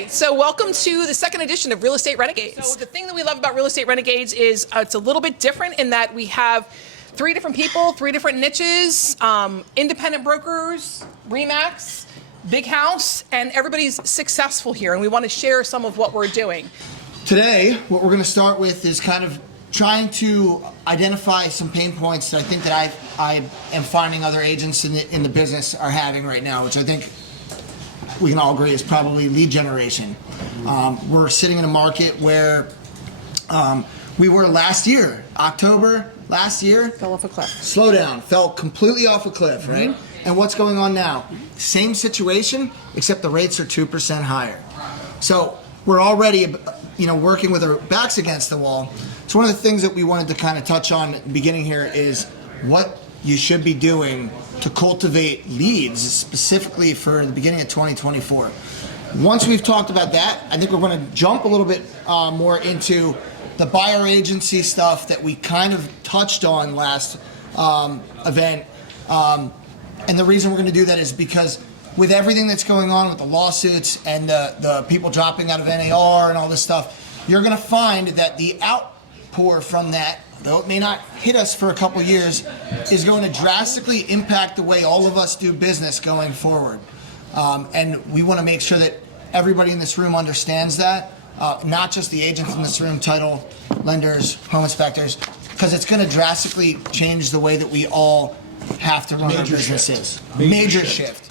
right, so welcome to the second edition of Real Estate Renegades. So the thing that we love about Real Estate Renegades is it's a little bit different in that we have 3 different people, 3 different niches, independent brokers, RE/MAX, big house, and everybody's successful here, and we want to share some of what we're doing. Today, what we're going to start with is kind of trying to identify some pain points that I think that I am finding other agents in the business are having right now, which I think we can all agree is probably lead generation. We're sitting in a market where we were last year, October last year. Fell off a cliff. Slow down, fell completely off a cliff, right? And what's going on now? Same situation, except the rates are 2% higher. So we're already, working with our backs against the wall. So one of the things that we wanted to kind of touch on at the beginning here is what you should be doing to cultivate leads, specifically for the beginning of 2024. Once we've talked about that, I think we're going to jump a little bit more into the buyer agency stuff that we kind of touched on last event. And the reason we're going to do that is because with everything that's going on with the lawsuits and the people dropping out of NAR and all this stuff, you're going to find that the outpour from that, though it may not hit us for a couple years, is going to drastically impact the way all of us do business going forward. And we want to make sure that everybody in this room understands that, not just the agents in this room, title, lenders, home inspectors, because it's going to drastically change the way that we all have to run our businesses. Major shift.